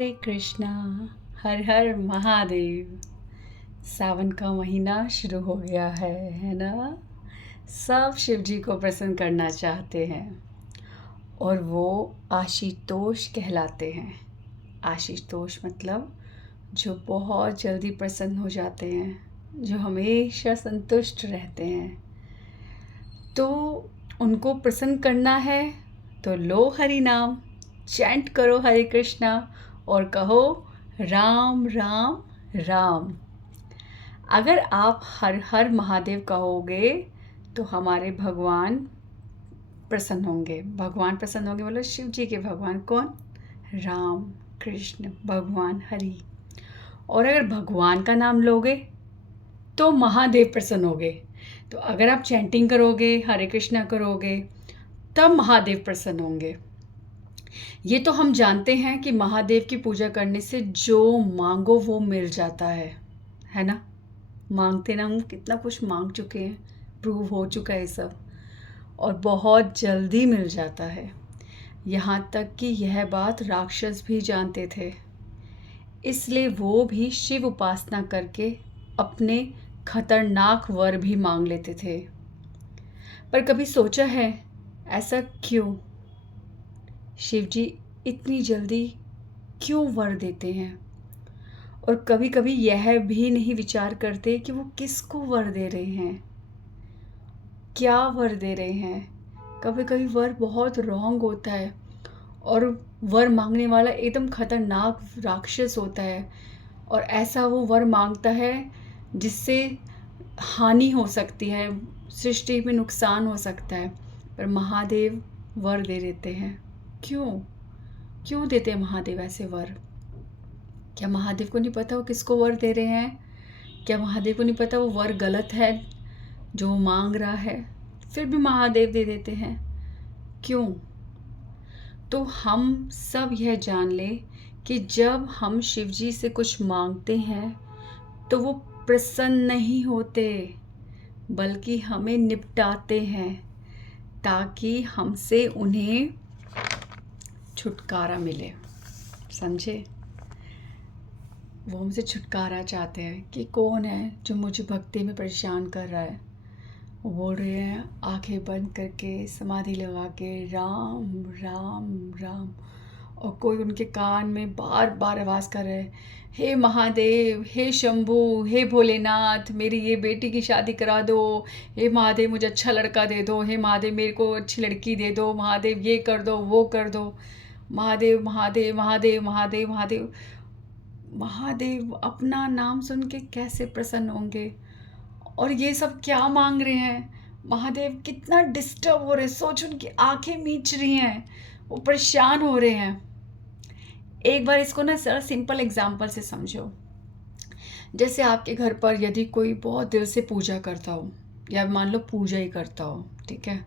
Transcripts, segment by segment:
हरे कृष्णा। हर हर महादेव। सावन का महीना शुरू हो गया है ना। सब शिव जी को प्रसन्न करना चाहते हैं और वो आशुतोष कहलाते हैं। आशुतोष मतलब जो बहुत जल्दी प्रसन्न हो जाते हैं, जो हमेशा संतुष्ट रहते हैं। तो उनको प्रसन्न करना है तो लो हरि नाम, चैंट करो हरे कृष्णा और कहो राम राम राम। अगर आप हर हर महादेव कहोगे तो हमारे भगवान प्रसन्न होंगे। भगवान प्रसन्न होंगे मतलब शिव जी के भगवान कौन? राम कृष्ण भगवान हरि। और अगर भगवान का नाम लोगे तो महादेव प्रसन्न होंगे। तो अगर आप चैंटिंग करोगे, हरे कृष्णा करोगे, तब महादेव प्रसन्न होंगे। ये तो हम जानते हैं कि महादेव की पूजा करने से जो मांगो वो मिल जाता है ना। मांगते ना हम कितना कुछ मांग चुके हैं, प्रूव हो चुका है ये सब, और बहुत जल्दी मिल जाता है। यहाँ तक कि यह बात राक्षस भी जानते थे, इसलिए वो भी शिव उपासना करके अपने खतरनाक वर भी मांग लेते थे। पर कभी सोचा है ऐसा क्यों? शिव जी इतनी जल्दी क्यों वर देते हैं? और कभी कभी यह भी नहीं विचार करते कि वो किसको वर दे रहे हैं, क्या वर दे रहे हैं। कभी कभी वर बहुत रॉन्ग होता है और वर मांगने वाला एकदम खतरनाक राक्षस होता है, और ऐसा वो वर मांगता है जिससे हानि हो सकती है, सृष्टि में नुकसान हो सकता है। पर महादेव वर दे देते हैं। क्यों? क्यों देते हैं महादेव ऐसे वर? क्या महादेव को नहीं पता वो किसको वर दे रहे हैं? क्या महादेव को नहीं पता वो वर गलत है जो वो मांग रहा है? फिर भी महादेव दे देते हैं। क्यों? तो हम सब यह जान लें कि जब हम शिव जी से कुछ मांगते हैं तो वो प्रसन्न नहीं होते, बल्कि हमें निपटाते हैं ताकि हमसे उन्हें छुटकारा मिले। समझे? वो हमसे छुटकारा चाहते हैं कि कौन है जो मुझे भक्ति में परेशान कर रहा है। वो बोल रहे हैं आंखें बंद करके, समाधि लगा के, राम राम राम, और कोई उनके कान में बार बार आवाज़ कर रहा है, हे महादेव, हे शंभू, हे भोलेनाथ, मेरी ये बेटी की शादी करा दो। हे महादेव मुझे अच्छा लड़का दे दो। हे महादेव मेरे को अच्छी लड़की दे दो। महादेव ये कर दो, वो कर दो। महादेव महादेव महादेव महादेव महादेव। महादेव अपना नाम सुन के कैसे प्रसन्न होंगे? और ये सब क्या मांग रहे हैं? महादेव कितना डिस्टर्ब हो रहे हैं। सोच, उनकी आंखें मीच रही हैं, वो परेशान हो रहे हैं। एक बार इसको ना जरा सिंपल एग्जांपल से समझो। जैसे आपके घर पर यदि कोई बहुत दिल से पूजा करता हो, या मान लो पूजा ही करता हो, ठीक है,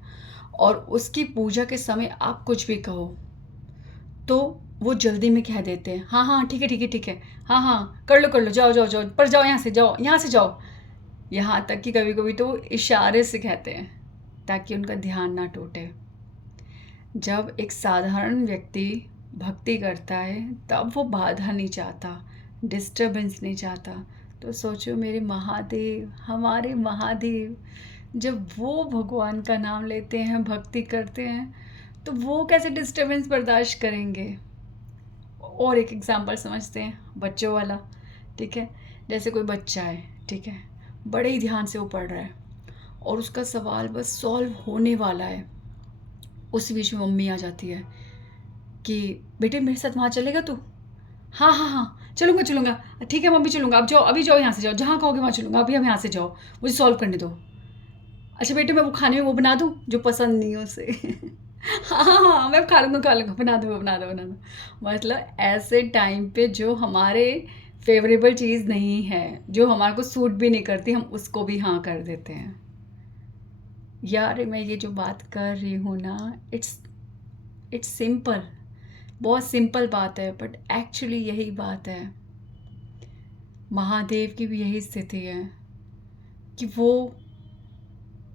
और उसकी पूजा के समय आप कुछ भी कहो तो वो जल्दी में कह देते हैं हाँ हाँ ठीक है ठीक है ठीक है, हाँ हाँ कर लो, जाओ जाओ जाओ, पर जाओ, यहाँ से जाओ, यहाँ से जाओ। यहाँ तक कि कभी कभी तो इशारे से कहते हैं ताकि उनका ध्यान ना टूटे। जब एक साधारण व्यक्ति भक्ति करता है तब वो बाधा नहीं चाहता, डिस्टरबेंस नहीं चाहता। तो सोचो मेरे महादेव, हमारे महादेव, जब वो भगवान का नाम लेते हैं, भक्ति करते हैं, तो वो कैसे डिस्टरबेंस बर्दाश्त करेंगे? और एक एग्जांपल समझते हैं, बच्चों वाला। ठीक है, जैसे कोई बच्चा है, ठीक है, बड़े ही ध्यान से वो पढ़ रहा है और उसका सवाल बस सॉल्व होने वाला है। उस बीच में मम्मी आ जाती है कि बेटे मेरे साथ वहाँ चलेगा तू? हाँ हाँ हाँ चलूँगा चलूँगा, ठीक है मम्मी चलूँगा, अब जाओ, अभी जाओ, यहाँ से जाओ, जहाँ कहोगे वहाँ चलूँगा, अभी हम यहाँ से जाओ, मुझे सॉल्व करने दो। अच्छा बेटे मैं वो खाने में वो बना दूँ जो पसंद नहीं है उसे। हाँ हाँ हाँ मैं खा लूँगा, बना दो बना दो बना दो। मतलब ऐसे टाइम पे जो हमारे फेवरेबल चीज़ नहीं है, जो हमारे को सूट भी नहीं करती, हम उसको भी हाँ कर देते हैं। यार मैं ये जो बात कर रही हूँ ना, इट्स सिंपल, बहुत सिंपल बात है, बट एक्चुअली यही बात है। महादेव की भी यही स्थिति है कि वो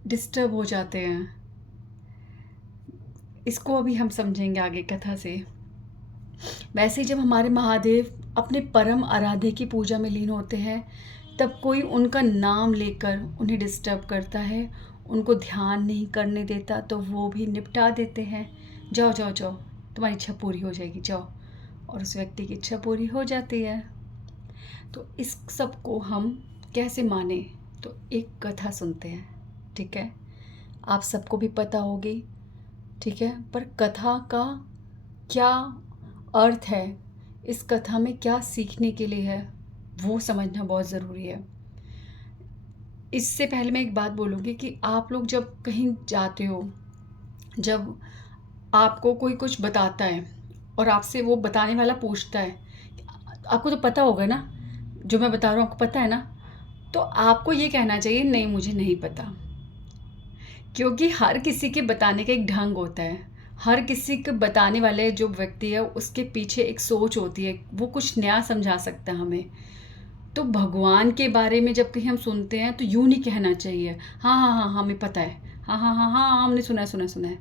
डिस्टर्ब हो जाते हैं। इसको अभी हम समझेंगे आगे कथा से। वैसे ही जब हमारे महादेव अपने परम आराध्य की पूजा में लीन होते हैं, तब कोई उनका नाम लेकर उन्हें डिस्टर्ब करता है, उनको ध्यान नहीं करने देता, तो वो भी निपटा देते हैं। जाओ जाओ जाओ, तुम्हारी इच्छा पूरी हो जाएगी, जाओ। और उस व्यक्ति की इच्छा पूरी हो जाती है। तो इस सब को हम कैसे माने? तो एक कथा सुनते हैं, ठीक है? आप सबको भी पता होगी, ठीक है? पर कथा का क्या अर्थ है, इस कथा में क्या सीखने के लिए है, वो समझना बहुत ज़रूरी है। इससे पहले मैं एक बात बोलूँगी कि आप लोग जब कहीं जाते हो, जब आपको कोई कुछ बताता है और आपसे वो बताने वाला पूछता है, आपको तो पता होगा ना, जो मैं बता रहा हूँ आपको पता है ना, तो आपको ये कहना चाहिए नहीं मुझे नहीं पता। क्योंकि हर किसी के बताने का एक ढंग होता है, हर किसी के बताने वाले जो व्यक्ति है उसके पीछे एक सोच होती है, वो कुछ नया समझा सकता है हमें। तो भगवान के बारे में जब कहीं हम सुनते हैं तो यूँ नहीं कहना चाहिए हाँ हाँ हाँ हाँ हमें पता है, हाँ हाँ हाँ हाँ हमने सुना है सुना है सुना है।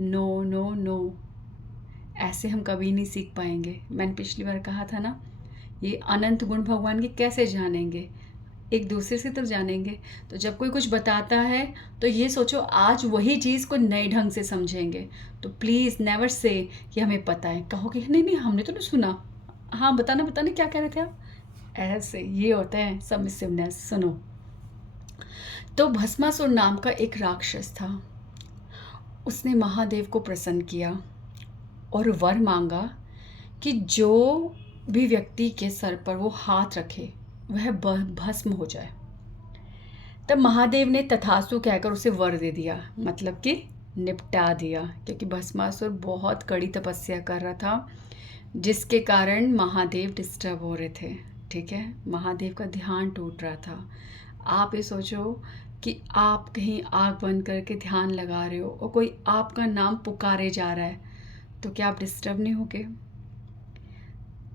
नो नो नो, ऐसे हम कभी नहीं सीख पाएंगे। मैंने पिछली बार कहा था ना, ये अनंत गुण भगवान के कैसे जानेंगे, एक दूसरे से तो जानेंगे। तो जब कोई कुछ बताता है तो ये सोचो आज वही चीज़ को नए ढंग से समझेंगे। तो प्लीज़ नेवर से कि हमें पता है, कहोगे नहीं नहीं हमने तो नहीं सुना, हाँ बताना बताना क्या कह रहे थे आप, ऐसे ये होता है सबमिसिवनेस। सुनो, तो भस्मासुर नाम का एक राक्षस था, उसने महादेव को प्रसन्न किया और वर मांगा कि जो भी व्यक्ति के सर पर वो हाथ रखे वह भस्म हो जाए। तब महादेव ने तथास्तु कहकर उसे वर दे दिया, मतलब कि निपटा दिया, क्योंकि भस्मासुर बहुत कड़ी तपस्या कर रहा था, जिसके कारण महादेव डिस्टर्ब हो रहे थे, ठीक है? महादेव का ध्यान टूट रहा था। आप ये सोचो कि आप कहीं आँख बंद करके ध्यान लगा रहे हो और कोई आपका नाम पुकारे जा रहा है, तो क्या आप डिस्टर्ब नहीं होगे?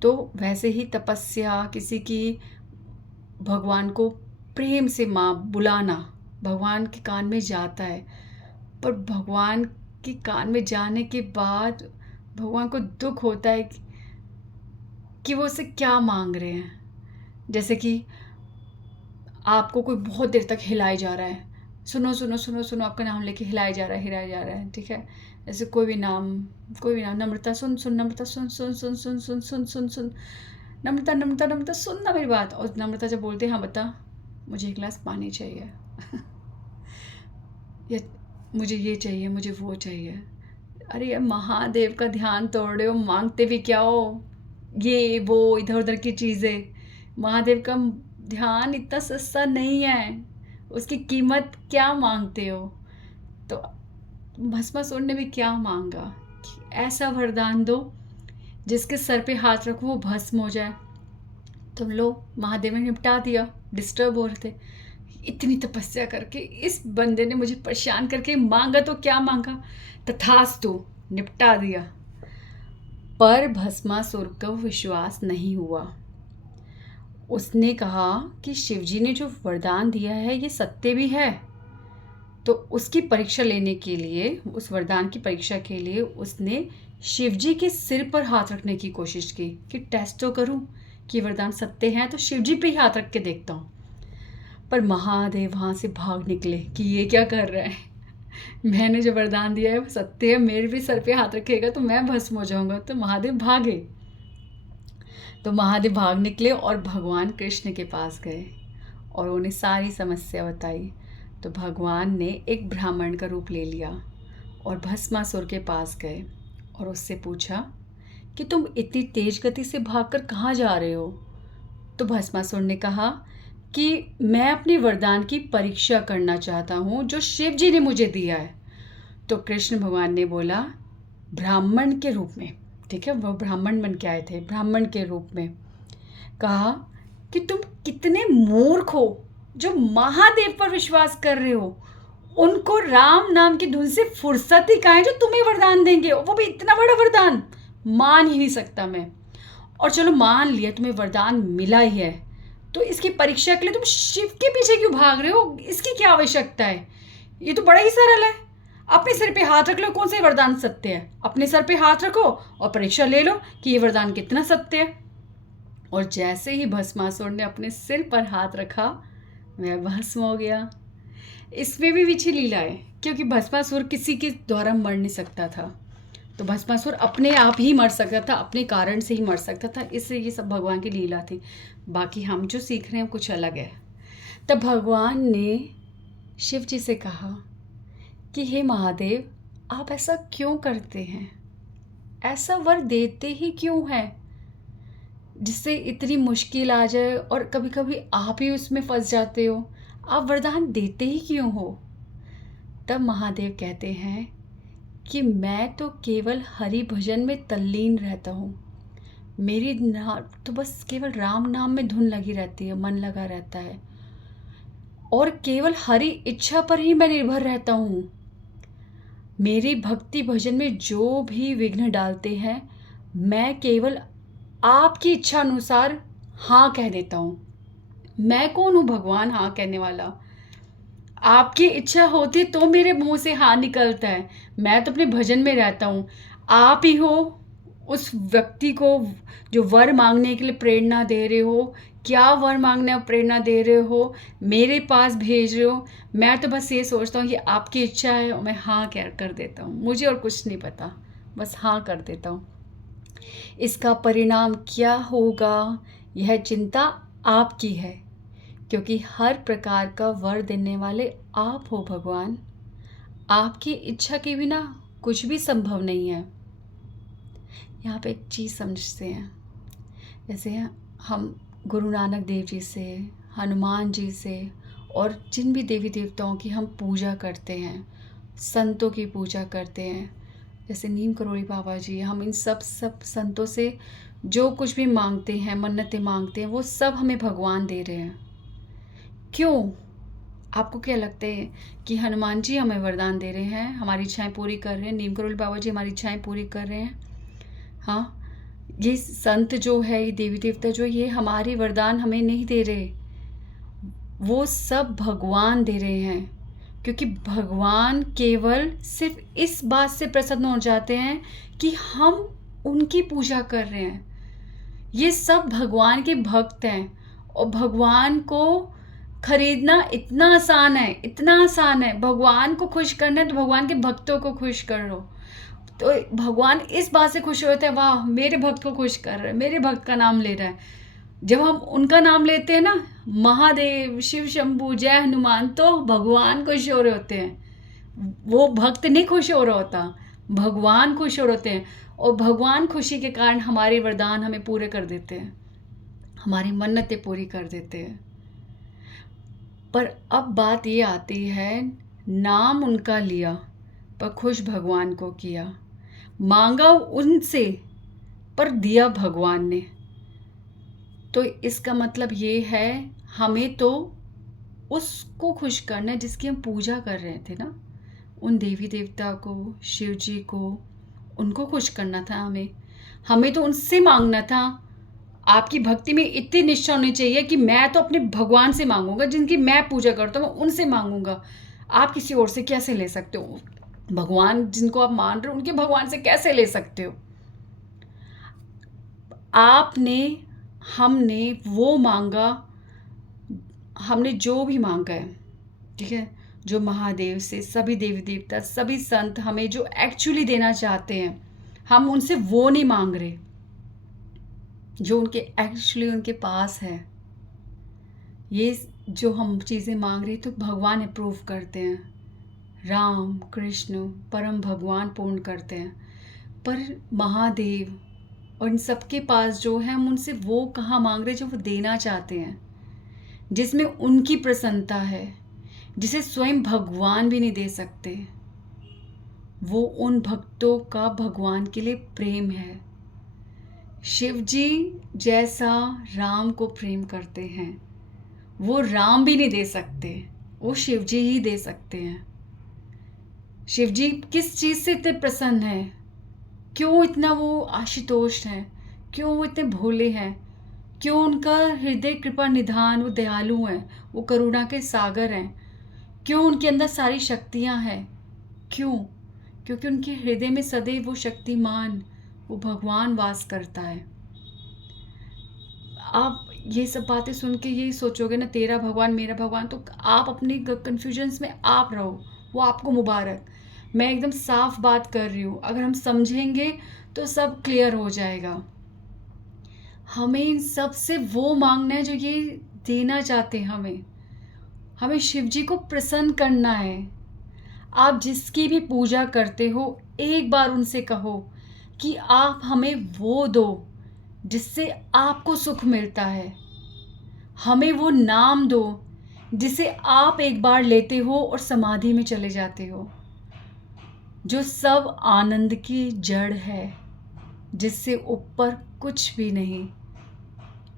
तो वैसे ही तपस्या, किसी की भगवान को प्रेम से माँ बुलाना भगवान के कान में जाता है, पर भगवान के कान में जाने के बाद भगवान को दुख होता है कि वो उससे क्या मांग रहे हैं। जैसे कि आपको कोई बहुत देर तक हिलाए जा रहा है, सुनो सुनो सुनो सुनो, आपका नाम लेके हिलाया जा रहा है हिलाया जा रहा है, ठीक है? जैसे कोई भी नाम, नम्रता सुन सुन, नम्रता सुन सुन सुन सुन सुन सुन सुन सुन, नम्रता नम्रता नम्रता सुनना मेरी बात। और नम्रता जब बोलते हैं हाँ बता, मुझे एक गिलास पानी चाहिए या मुझे ये चाहिए, मुझे वो चाहिए। अरे यार महादेव का ध्यान तोड़ रहे हो, मांगते भी क्या हो, ये वो इधर उधर की चीज़ें। महादेव का ध्यान इतना सस्ता नहीं है, उसकी कीमत क्या मांगते हो? तो भस्मासुर ने भी क्या मांगा कि ऐसा वरदान दो जिसके सर पे हाथ रखो वो भस्म हो जाए। तो लो, महादेव ने निपटा दिया, डिस्टर्ब हो रहे थे। इतनी तपस्या करके इस बंदे ने मुझे परेशान करके मांगा तो क्या मांगा, तथास्तु निपटा दिया। पर भस्मासुर को विश्वास नहीं हुआ। उसने कहा कि शिवजी ने जो वरदान दिया है ये सत्य भी है। तो उसकी परीक्षा लेने के लिए, उस वरदान की परीक्षा के लिए उसने शिवजी के सिर पर हाथ रखने की कोशिश की कि टेस्ट तो करूं कि वरदान सत्य है, तो शिवजी पे ही हाथ रख के देखता हूँ। पर महादेव वहाँ से भाग निकले कि ये क्या कर रहा है, मैंने जो वरदान दिया है वो सत्य है, मेरे भी सर पे हाथ रखेगा तो मैं भस्म हो जाऊंगा। तो महादेव भागे। तो महादेव भाग निकले और भगवान कृष्ण के पास गए और उन्हें सारी समस्या बताई। तो भगवान ने एक ब्राह्मण का रूप ले लिया और भस्मासुर के पास गए और उससे पूछा कि तुम इतनी तेज गति से भागकर कहाँ जा रहे हो? तो भस्मासुर ने कहा कि मैं अपने वरदान की परीक्षा करना चाहता हूँ जो शिव जी ने मुझे दिया है। तो कृष्ण भगवान ने बोला ब्राह्मण के रूप में, ठीक है, वो ब्राह्मण बन के आए थे, ब्राह्मण के रूप में कहा कि तुम कितने मूर्ख हो जो महादेव पर विश्वास कर रहे हो। उनको राम नाम की धुन से फुर्सत ही कहाँ है जो तुम्हें वरदान देंगे, वो भी इतना बड़ा वरदान, मान ही नहीं सकता मैं। और चलो मान लिया तुम्हें वरदान मिला ही है, तो इसकी परीक्षा के लिए तुम शिव के पीछे क्यों भाग रहे हो? इसकी क्या आवश्यकता है? ये तो बड़ा ही सरल है। अपने सिर पे हाथ रख लो, कौन से वरदान सत्य है। अपने सर पे हाथ रखो और परीक्षा ले लो कि ये वरदान कितना सत्य है। और जैसे ही भस्मासुर ने अपने सिर पर हाथ रखा, वह भस्म हो गया। इसमें भी विधि लीला है, क्योंकि भस्मासुर किसी के द्वारा मर नहीं सकता था। तो भस्मासुर अपने आप ही मर सकता था, अपने कारण से ही मर सकता था। इससे ये सब भगवान की लीला थी। बाकी हम जो सीख रहे हैं कुछ अलग है। तब भगवान ने शिव जी से कहा कि हे महादेव, आप ऐसा क्यों करते हैं? ऐसा वर देते ही क्यों हैं जिससे इतनी मुश्किल आ जाए और कभी कभी आप ही उसमें फंस जाते हो? आप वरदान देते ही क्यों हो? तब महादेव कहते हैं कि मैं तो केवल हरि भजन में तल्लीन रहता हूँ। मेरी तो बस केवल राम नाम में धुन लगी रहती है, मन लगा रहता है, और केवल हरि इच्छा पर ही मैं निर्भर रहता हूँ। मेरी भक्ति भजन में जो भी विघ्न डालते हैं, मैं केवल आपकी इच्छा अनुसार हाँ कह देता हूँ। मैं कौन हूँ भगवान हाँ कहने वाला? आपकी इच्छा होती तो मेरे मुंह से हाँ निकलता है। मैं तो अपने भजन में रहता हूँ। आप ही हो उस व्यक्ति को जो वर मांगने के लिए प्रेरणा दे रहे हो। क्या वर मांगने प्रेरणा दे रहे हो, मेरे पास भेज रहे हो। मैं तो बस ये सोचता हूँ कि आपकी इच्छा है और मैं हाँ कर देता हूँ। मुझे और कुछ नहीं पता, बस हाँ कर देता हूँ। इसका परिणाम क्या होगा, यह चिंता आपकी है, क्योंकि हर प्रकार का वर देने वाले आप हो भगवान। आपकी इच्छा के बिना कुछ भी संभव नहीं है। यहाँ पे एक चीज़ समझते हैं, जैसे हम गुरु नानक देव जी से, हनुमान जी से और जिन भी देवी देवताओं की हम पूजा करते हैं, संतों की पूजा करते हैं, जैसे नीम करोड़ी बाबा जी, हम इन सब संतों से जो कुछ भी मांगते हैं, मन्नतें मांगते हैं, वो सब हमें भगवान दे रहे हैं। क्यों? आपको क्या लगता है कि हनुमान जी हमें वरदान दे रहे हैं, हमारी इच्छाएं पूरी कर रहे हैं, नीम करोड़ी बाबा जी हमारी इच्छाएं पूरी कर रहे हैं? हाँ, ये संत जो है, ये देवी देवता जो, ये हमारी वरदान हमें नहीं दे रहे, वो सब भगवान दे रहे हैं। क्योंकि भगवान केवल सिर्फ इस बात से प्रसन्न हो जाते हैं कि हम उनकी पूजा कर रहे हैं। ये सब भगवान के भक्त हैं, और भगवान को खरीदना इतना आसान है, इतना आसान है। भगवान को खुश करना है तो भगवान के भक्तों को खुश कर लो। तो भगवान इस बात से खुश होते हैं, वाह मेरे भक्त को खुश कर रहा है, मेरे भक्त का नाम ले रहा है। जब हम उनका नाम लेते हैं ना, महादेव, शिव शंभू, जय हनुमान, तो भगवान खुश हो रहे होते हैं। वो भक्त नहीं खुश हो रहा होता, भगवान खुश हो रहे होते हैं। और भगवान खुशी के कारण हमारे वरदान हमें पूरे कर देते हैं, हमारी मन्नतें पूरी कर देते हैं। पर अब बात ये आती है, नाम उनका लिया पर खुश भगवान को किया, मांगा उनसे पर दिया भगवान ने। तो इसका मतलब ये है, हमें तो उसको खुश करना है जिसकी हम पूजा कर रहे थे ना, उन देवी देवता को, शिव जी को, उनको खुश करना था हमें तो उनसे मांगना था। आपकी भक्ति में इतनी निष्ठा होनी चाहिए कि मैं तो अपने भगवान से मांगूंगा, जिनकी मैं पूजा करता हूँ उनसे मांगूंगा। आप किसी और से कैसे ले सकते हो? भगवान जिनको आप मान रहे हो उनके भगवान से कैसे ले सकते हो? आपने, हमने वो मांगा, हमने जो भी मांगा है, ठीक है, जो महादेव से, सभी देवी देवता, सभी संत हमें जो एक्चुअली देना चाहते हैं, हम उनसे वो नहीं मांग रहे जो उनके एक्चुअली उनके पास है। ये जो हम चीज़ें मांग रहे तो भगवान अप्रूव करते हैं, राम कृष्ण परम भगवान पूर्ण करते हैं। पर महादेव और इन सबके पास जो है, हम उनसे वो कहाँ मांग रहे जो वो देना चाहते हैं, जिसमें उनकी प्रसन्नता है, जिसे स्वयं भगवान भी नहीं दे सकते। वो उन भक्तों का भगवान के लिए प्रेम है। शिव जी जैसा राम को प्रेम करते हैं, वो राम भी नहीं दे सकते, वो शिव जी ही दे सकते हैं। शिव जी किस चीज़ से इतने प्रसन्न हैं? क्यों इतना वो आशुतोष हैं? क्यों वो इतने भोले हैं? क्यों उनका हृदय कृपा निधान, वो दयालु हैं, वो करुणा के सागर हैं? क्यों उनके अंदर सारी शक्तियाँ हैं? क्यों? क्योंकि उनके हृदय में सदैव वो शक्तिमान, वो भगवान वास करता है। आप ये सब बातें सुन के यही सोचोगे ना, तेरा भगवान मेरा भगवान, तो आप अपनी कन्फ्यूजन्स में आप रहो, वो आपको मुबारक। मैं एकदम साफ बात कर रही हूँ, अगर हम समझेंगे तो सब क्लियर हो जाएगा। हमें इन सब से वो मांगना है जो ये देना चाहते हैं हमें। हमें शिव जी को प्रसन्न करना है। आप जिसकी भी पूजा करते हो, एक बार उनसे कहो कि आप हमें वो दो जिससे आपको सुख मिलता है। हमें वो नाम दो जिसे आप एक बार लेते हो और समाधि में चले जाते हो, जो सब आनंद की जड़ है, जिससे ऊपर कुछ भी नहीं।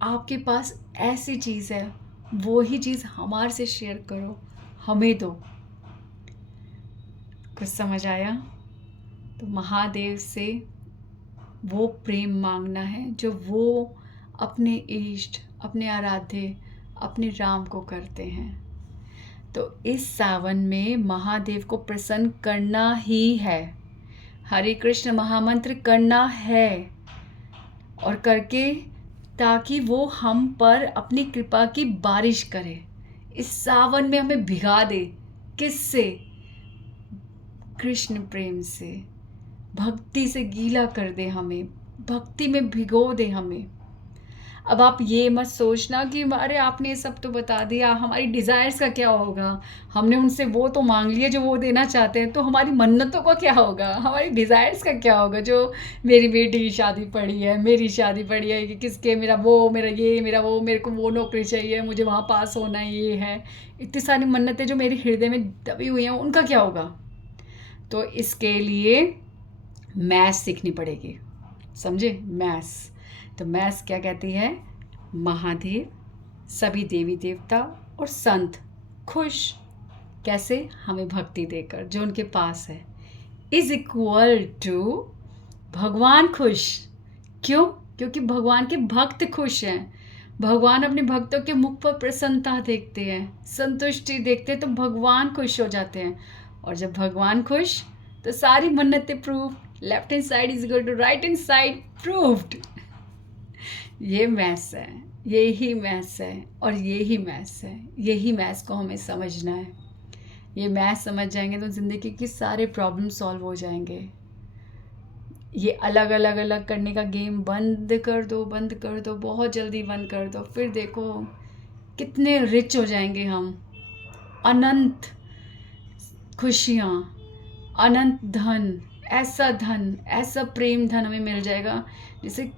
आपके पास ऐसी चीज़ है, वो ही चीज़ हमारे से शेयर करो, हमें दो। कुछ समझ आया? तो महादेव से वो प्रेम मांगना है जो वो अपने इष्ट, अपने आराध्य, अपने राम को करते हैं। तो इस सावन में महादेव को प्रसन्न करना ही है, हरे कृष्ण महामंत्र करना है, और करके ताकि वो हम पर अपनी कृपा की बारिश करे। इस सावन में हमें भिगा दे। किससे? कृष्ण प्रेम से, भक्ति से गीला कर दे हमें, भक्ति में भिगो दे हमें। अब आप ये मत सोचना कि अरे आपने ये सब तो बता दिया, हमारी डिज़ायर्स का क्या होगा, हमने उनसे वो तो मांग लिया जो वो देना चाहते हैं, तो हमारी मन्नतों का क्या होगा, हमारी डिज़ायर्स का क्या होगा। जो मेरी बेटी की शादी पड़ी है, मेरी शादी पड़ी है, कि किसके, मेरा वो, मेरा ये, मेरा वो, मेरे को वो नौकरी चाहिए, मुझे वहाँ पास होना है, ये है, इतनी सारी मन्नतें जो मेरे हृदय में दबी हुई हैं, उनका क्या होगा। तो इसके लिए मैथ्स सीखनी पड़ेगी, समझे? मैथ्स। तो मैथ्स क्या कहती है? महादेव, सभी देवी देवता और संत खुश कैसे? हमें भक्ति देकर, जो उनके पास है, इज इक्वल टू भगवान खुश। क्यों? क्योंकि भगवान के भक्त खुश हैं। भगवान अपने भक्तों के मुख पर प्रसन्नता देखते हैं, संतुष्टि देखते हैं, तो भगवान खुश हो जाते हैं। और जब भगवान खुश, तो सारी मन्नतें prove. Left hand side is equal to right hand side proved. ये मैथ्स है, यही मैथ्स है, और यही मैथ्स है, यही मैथ्स को हमें समझना है। ये मैथ्स समझ जाएंगे तो ज़िंदगी के सारे प्रॉब्लम सॉल्व हो जाएंगे। ये अलग अलग अलग करने का गेम बंद कर दो, बंद कर दो, बहुत जल्दी बंद कर दो, फिर देखो कितने रिच हो जाएंगे हम। अनंत खुशियाँ, अनंत धन, ऐसा प्रेम धन हमें मिल जाएगा जिसे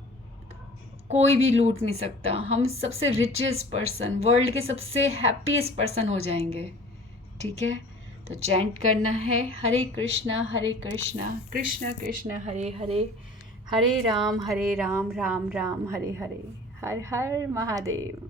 कोई भी लूट नहीं सकता। हम सबसे रिचेस्ट पर्सन, वर्ल्ड के सबसे हैप्पीएस्ट पर्सन हो जाएंगे। ठीक है? तो चैंट करना है, हरे कृष्णा कृष्ण कृष्ण हरे हरे, हरे राम राम राम हरे हरे, हर हर महादेव।